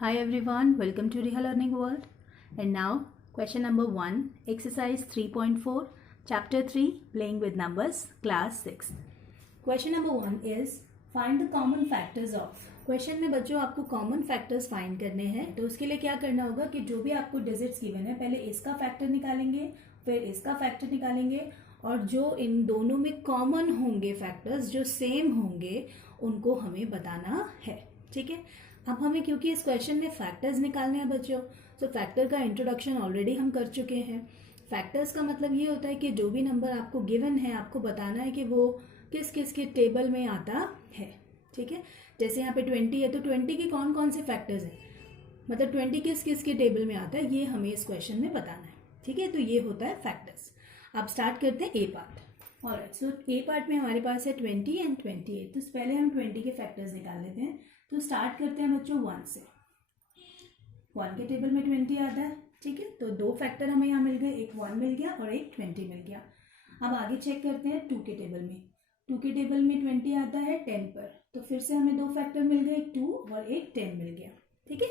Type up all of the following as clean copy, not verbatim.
Hi everyone, welcome to Reha Learning World. And now, question number 1, exercise 3.4, chapter 3, playing with numbers, class 6. Question number 1 is, find the common factors of. Question में बच्चों आपको common factors find करने हैं, तो उसके लिए क्या करना होगा कि जो भी आपको डिजिट्स गिवन है पहले इसका फैक्टर निकालेंगे, फिर इसका फैक्टर निकालेंगे और जो इन दोनों में कॉमन होंगे फैक्टर्स जो सेम होंगे उनको हमें बताना है. ठीक है. अब हमें क्योंकि इस क्वेश्चन में फैक्टर्स निकालने हैं बच्चों, तो फैक्टर का इंट्रोडक्शन ऑलरेडी हम कर चुके हैं. फैक्टर्स का मतलब ये होता है कि जो भी नंबर आपको गिवन है आपको बताना है कि वो किस किस के टेबल में आता है. ठीक है. जैसे यहाँ पे 20 है तो 20 के कौन कौन से फैक्टर्स हैं, मतलब 20 किस किस के टेबल में आता है ये हमें इस क्वेश्चन में बताना है. ठीक है. तो ये होता है फैक्टर्स. अब स्टार्ट करते हैं ए पार्ट. ऑलराइट, सो ए पार्ट में हमारे पास है 20 एंड 28. तो पहले हम 20 के फैक्टर्स निकाल लेते हैं. तो स्टार्ट करते हैं बच्चों 1 से. 1 के टेबल में 20 आता है. ठीक है. तो दो फैक्टर हमें यहाँ मिल गए, एक 1 मिल गया और एक 20 मिल गया. अब आगे चेक करते हैं 2 के टेबल में. 2 के टेबल में 20 आता है 10 पर, तो फिर से हमें दो फैक्टर मिल गए, एक 2 और एक 10 मिल गया. ठीक है.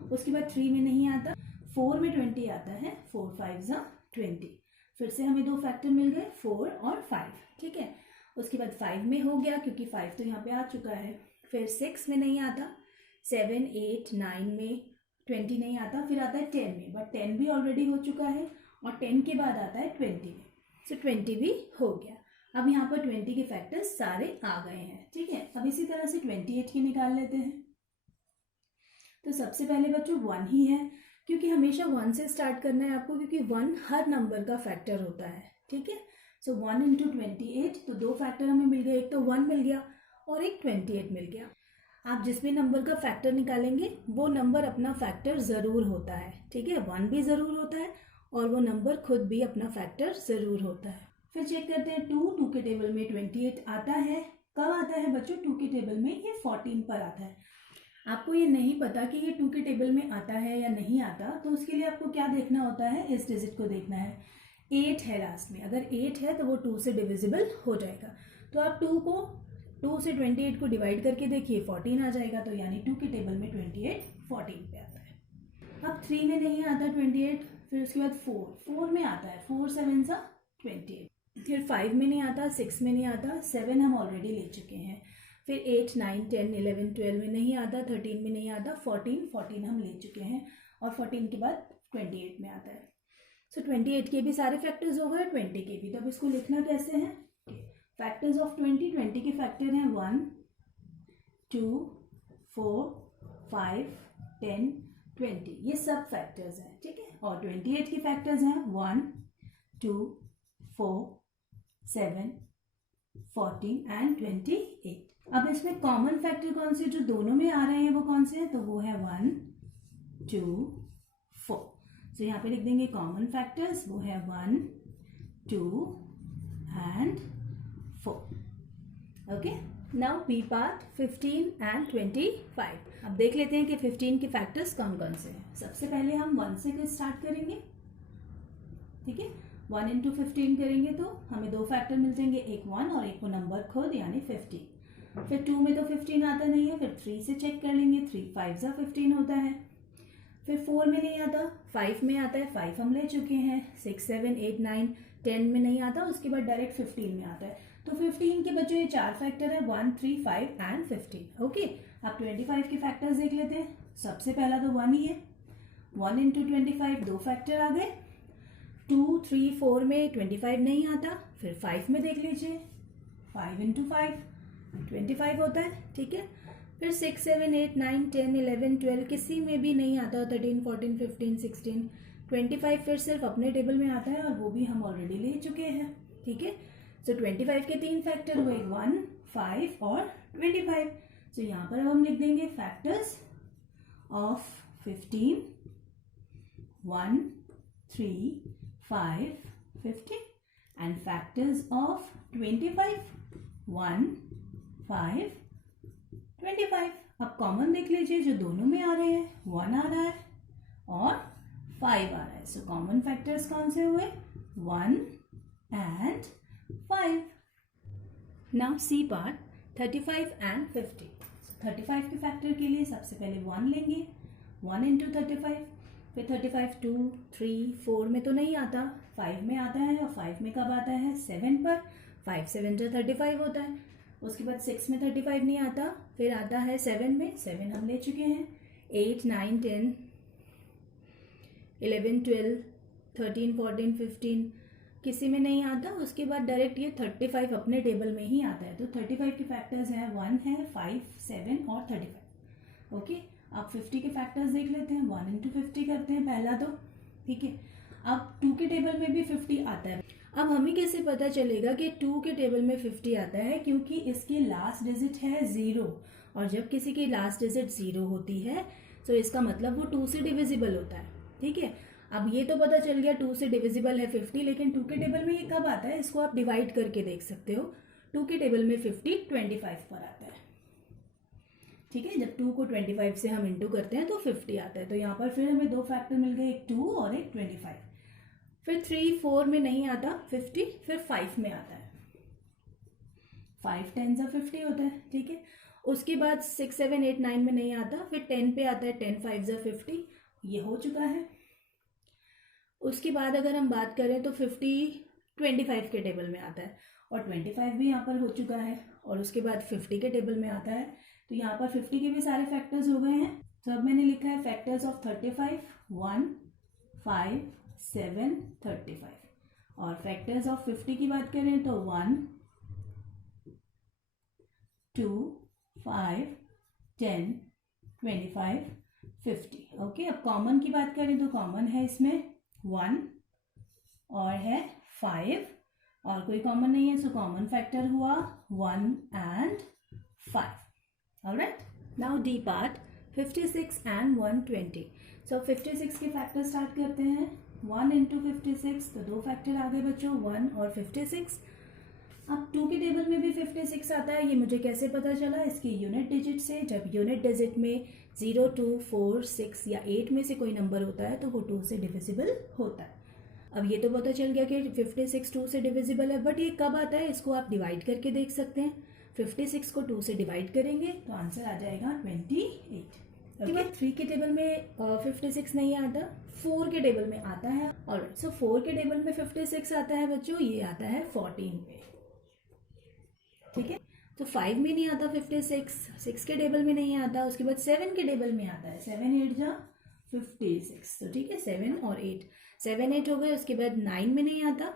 उसके बाद 3 में नहीं आता. 4 में 20 आता है, 4 5 20. फिर से हमें दो फैक्टर मिल गए, 4 और 5. ठीक है. उसके बाद 5 में हो गया क्योंकि 5 तो यहाँ पे आ चुका है. फिर 6 में नहीं आता, 7 8 9 में 20 नहीं आता. फिर आता है 10 में, बट 10 भी ऑलरेडी हो चुका है और 10 के बाद आता है 20 में. सो 20 भी हो गया. अब यहाँ पर 20 के फैक्टर्स सारे आ गए हैं. ठीक है. अब इसी तरह से 28 के निकाल लेते हैं. तो सबसे पहले बच्चों 1 ही है, क्योंकि हमेशा 1 से स्टार्ट करना है आपको, क्योंकि 1 हर नंबर का फैक्टर होता है. ठीक है. सो 1 इंटू 28, तो दो फैक्टर हमें मिल गए, एक तो 1 मिल गया और एक 28 मिल गया. आप जिस भी नंबर का फैक्टर निकालेंगे वो नंबर अपना फैक्टर ज़रूर होता है. ठीक है. 1 भी ज़रूर होता है और वो नंबर खुद भी अपना फैक्टर ज़रूर होता है. फिर चेक करते हैं 2 के टेबल में 28 आता है. कब आता है बच्चों? 2 के टेबल में ये 14 पर आता है. आपको ये नहीं पता कि ये 2 के टेबल में आता है या नहीं आता, तो उसके लिए आपको क्या देखना होता है, इस डिजिट को देखना है. 8 है लास्ट में, अगर 8 है तो वो 2 से डिविजिबल हो जाएगा. तो आप 2 से 28 को डिवाइड करके देखिए, 14 आ जाएगा. तो यानी 2 के टेबल में 28 14 पे आता है. अब 3 में नहीं आता 28. फिर उसके बाद 4 में आता है, 4 7 28. फिर 5 में नहीं आता, 6 में नहीं आता, 7 हम ऑलरेडी ले चुके हैं. फिर 8 9 10 11 12 में नहीं आता, 13 में नहीं आता, 14 हम ले चुके हैं और 14 के बाद 28 में आता है. सो 28 के भी सारे फैक्टर्स हो गए, 20 के भी. तो अब इसको लिखना कैसे है? फैक्टर्स ऑफ 20 के फैक्टर हैं 1 2 4 5 10 20. ये सब फैक्टर्स हैं. ठीक है. और 28 के फैक्टर्स हैं 1 2 4 7 14 एंड 28. अब इसमें कॉमन फैक्टर कौन से जो दोनों में आ रहे हैं वो कौन से हैं? तो वो है 1 2 4. तो यहाँ पे लिख देंगे कॉमन फैक्टर्स, वो है 1 2 and 4. Okay. Now B part 15 and 25. अब देख लेते हैं कि 15 के फैक्टर्स कौन कौन से हैं. सबसे पहले हम 1 से स्टार्ट करेंगे. ठीक है. 1 इंटू 15 करेंगे तो हमें दो फैक्टर मिल जाएंगे, एक 1 और एक वो नंबर खुद यानी 15. फिर 2 में तो 15 आता नहीं है, फिर 3 से चेक कर लेंगे, 3 5 15 होता है. फिर 4 में नहीं आता, 5 में आता है, 5 हम ले चुके हैं. 6 7 8 9 10 में नहीं आता, उसके बाद डायरेक्ट 15 में आता है. तो 15 के बच्चों ये चार फैक्टर है, 1 3 5 एंड 15. ओके. अब 25 के फैक्टर्स देख लेते हैं. सबसे पहला तो 1 ही है. 1 इंटू 25, दो फैक्टर आ गए. 2 3 4 में 25 नहीं आता. फिर 5 में देख लीजिए, 5 इंटू 5 25 होता है. ठीक है. फिर 6 7 8 9 10 11 12 किसी में भी नहीं आता, 13 14 15 16 25 फिर सिर्फ अपने टेबल में आता है और वो भी हम ऑलरेडी ले चुके हैं. ठीक है. सो 25 के तीन फैक्टर हुए, 1 5 और 25. सो यहाँ पर हम लिख देंगे factors of 15 1 3 5 15 and factors of 25 1 5 25. अब कॉमन देख लीजिए जो दोनों में आ रहे हैं, 1 आ रहा है और 5 आ रहा है. सो कॉमन फैक्टर्स कौन से हुए? 1 and 5. Now C part 35 and 50. 35 के फैक्टर के लिए सबसे पहले 1 लेंगे, 1 इंटू 35, फिर 35 2 3 4 में तो नहीं आता, 5 में आता है, और 5 में कब आता है 7 पर, 5 7 जो 35 होता है। उसके बाद 6 में 35 नहीं आता, फिर आता है 7 में, 7 हम ले चुके हैं, 8 9 10 11 12 13 14 15 किसी में नहीं आता। उसके बाद डायरेक्ट ये 35 अपने टेबल में ही आता है। तो 35 के फैक्टर्स हैं 1 है, 5 7 और 35। ओके, अब 50 के फैक्टर्स देख लेते हैं। 1 इंटू 50 करते हैं पहला तो, ठीक है। अब 2 के टेबल में भी 50 आता है। अब हमें कैसे पता चलेगा कि 2 के टेबल में 50 आता है, क्योंकि इसकी लास्ट डिजिट है 0, और जब किसी की लास्ट डिजिट 0 होती है तो इसका मतलब वो 2 से डिविजिबल होता है, ठीक है। अब ये तो पता चल गया 2 से डिविजिबल है 50, लेकिन 2 के टेबल में ये कब आता है, इसको आप डिवाइड करके देख सकते हो। 2 के टेबल में 50 25 पर आता है, ठीक है। जब 2 को 25 से हम इंटू करते हैं तो 50 आता है। तो यहाँ पर फिर हमें दो फैक्टर मिल गए, एक 2 और एक 25। फिर 3 4 में नहीं आता 50, फिर 5 में आता है, 5 10 सा 50 होता है, ठीक है। उसके बाद 6 7 8 9 में नहीं आता, फिर 10 पे आता है, 10 5 सा 50, ये हो चुका है। उसके बाद अगर हम बात करें तो 50 25 के टेबल में आता है, और 25 भी यहाँ पर हो चुका है। और उसके बाद 50 के टेबल में आता है, तो यहाँ पर 50 के भी सारे फैक्टर्स हो गए हैं। तो अब मैंने लिखा है फैक्टर्स ऑफ 35 1 5 7 35, और फैक्टर्स ऑफ 50 की बात करें तो 1 2 5 10 25 50। ओके, अब कॉमन की बात करें तो कॉमन है इसमें 1 और है 5, और कोई कॉमन नहीं है, सो कॉमन फैक्टर हुआ 1 and 5। Alright, now D part 56 and 120। सो 56 के फैक्टर स्टार्ट करते हैं। 1 इंटू 56, तो दो फैक्टर आ गए बच्चों, 1 और 56। अब 2 के टेबल में भी 56 आता है। ये मुझे कैसे पता चला, इसकी यूनिट डिजिट से। जब यूनिट डिजिट में 0 2 4 6 या 8 में से कोई नंबर होता है तो वो 2 से डिविजिबल होता है। अब ये तो पता चल गया कि 56 2 से डिविजिबल है, बट ये कब आता है, इसको आप डिवाइड करके देख सकते हैं। 56 को 2 से डिवाइड करेंगे तो आंसर आ जाएगा 28। उसके बाद 3 के टेबल में 56 नहीं आता, 4 के टेबल में आता है। ऑलराइट, सो 4 के टेबल में 56 आता है बच्चों, ये आता है 14 पे, ठीक है। तो 5 में नहीं आता 56, 6 के टेबल में नहीं आता। उसके बाद 7 के टेबल में आता है, 7 8 जा 56, तो ठीक है 7 और 8, 7 8 हो गए। उसके बाद 9 में नहीं आता,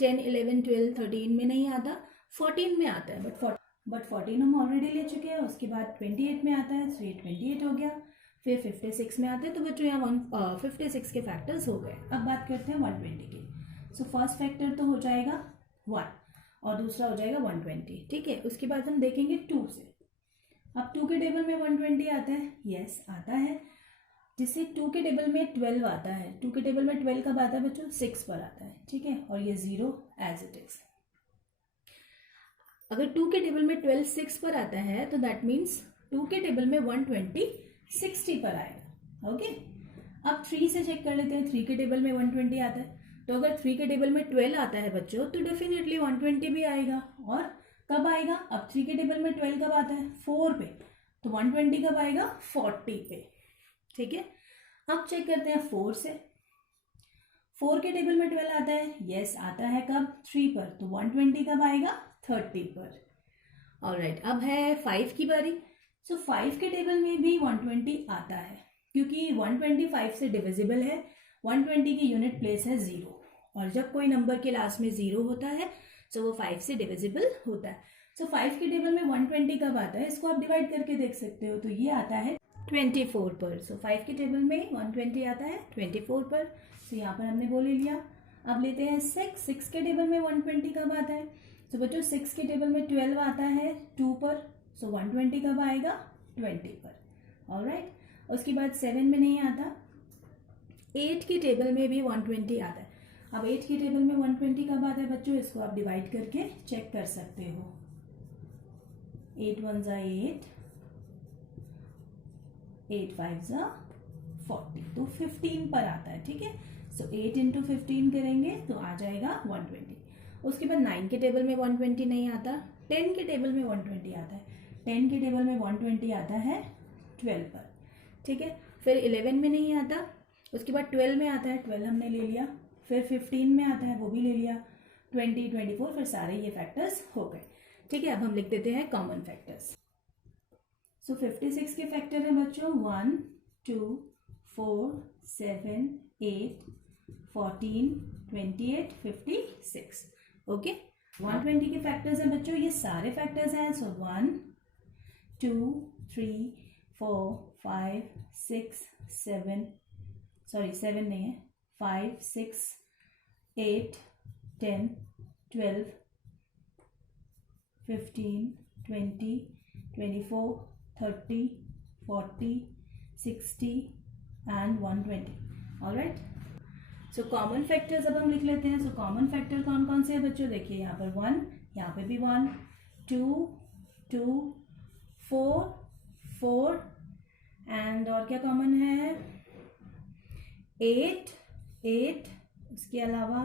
10 11 12 13 में नहीं आता, 14 में आता है, बट 14 हम ऑलरेडी ले चुके हैं। उसके बाद 28 में आता है, तो ये 28 हो गया। फिर 56 में आता है, तो बच्चों यहाँ 56 के फैक्टर्स हो गए। अब बात करते हैं 120 की। सो फर्स्ट फैक्टर तो हो जाएगा 1 और दूसरा हो जाएगा 120, ठीक है। उसके बाद हम देखेंगे 2 से। अब 2 के टेबल में 120 आता है, यस आता है, जिससे 2 के टेबल में 12 आता है। 2 के टेबल में 12 कब आता है बच्चों, 6 पर आता है, ठीक है। और ये 0 एज इट इज। अगर 2 के टेबल में 12 6 पर आता है तो दैट मीन्स 2 के टेबल में 120 60 पर आएगा। ओके, अब 3 से चेक कर लेते हैं। 3 के टेबल में 120 आता है, तो अगर 3 के टेबल में 12 आता है बच्चों तो डेफिनेटली 120 भी आएगा। और कब आएगा, अब 3 के टेबल में 12 कब आता है, 4 पे, तो 120 कब आएगा, 40 पे, ठीक है। अब चेक करते हैं 4 से। 4 के टेबल में 12 आता है, यस आता है, कब, 3 पर, तो 120 कब आएगा, 30 पर। ऑलराइट, अब है 5 की बारी। सो 5 के टेबल में भी 120 आता है, क्योंकि 125 से डिविजिबल है। 120 की यूनिट प्लेस है 0, और जब कोई नंबर के लास्ट में 0 होता है तो वो 5 से डिविजिबल होता है। सो 5 के टेबल में 120 कब आता है, इसको आप डिवाइड करके देख सकते हो, तो ये आता है 24 पर। सो 5 के टेबल में 120 आता है 24 पर। तो यहाँ पर हमने वो ले लिया। अब लेते हैं 6 के टेबल में 120 कब आता है, तो बच्चों 6 के टेबल में 12 आता है 2 पर, सो 120 कब आएगा, 20 पर। ऑलराइट, उसके बाद 7 में नहीं आता। 8 के टेबल में भी 120 आता है। अब 8 के टेबल में 120 कब आता है बच्चों, इसको आप डिवाइड करके चेक कर सकते हो। 8 1 जा 8, 8 5 जा 40, तो 15 पर आता है, ठीक है। सो 8 इंटू 15 करेंगे तो आ जाएगा 120। उसके बाद 9 के टेबल में 120 नहीं आता। 10 के टेबल में 120 आता है। 10 के टेबल में 120 आता है 12 पर। ठीक है। फिर 11 में नहीं आता, उसके बाद 12 में आता है, 12 हमने ले लिया। फिर 15 में आता है, वो भी ले लिया। 20, 24, फिर सारे ये फैक्टर्स हो गए। ठीक है, अब हम लिख देते हैं कॉमन फैक्टर्स। सो 56 के फैक्टर हैं बच्चों 1, 2, 4, 7, 8, 14, 28, 56। ओके, 120 के फैक्टर्स हैं बच्चों, ये सारे फैक्टर्स हैं। सो 1, 2, 3, 4, 5, 6, 7, सॉरी 7 नहीं है, 5, 6, 8, 10, 12, 15, 20, 24, 30, 40, 60 and 120। Alright, so common factors अब हम लिख लेते हैं। सो कॉमन फैक्टर कौन कौन से हैं बच्चों? देखिए यहाँ पर 1, यहाँ पे भी 1, 2, 2, 4, 4 एंड और क्या कॉमन है? 8, 8, उसके अलावा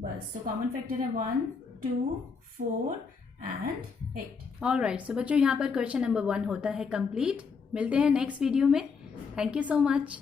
बस। तो कॉमन फैक्टर है 1, 2, 4 एंड 8। ऑलराइट, सो बच्चों यहाँ पर क्वेश्चन नंबर 1 होता है कंप्लीट। मिलते हैं नेक्स्ट वीडियो में। Thank you so much.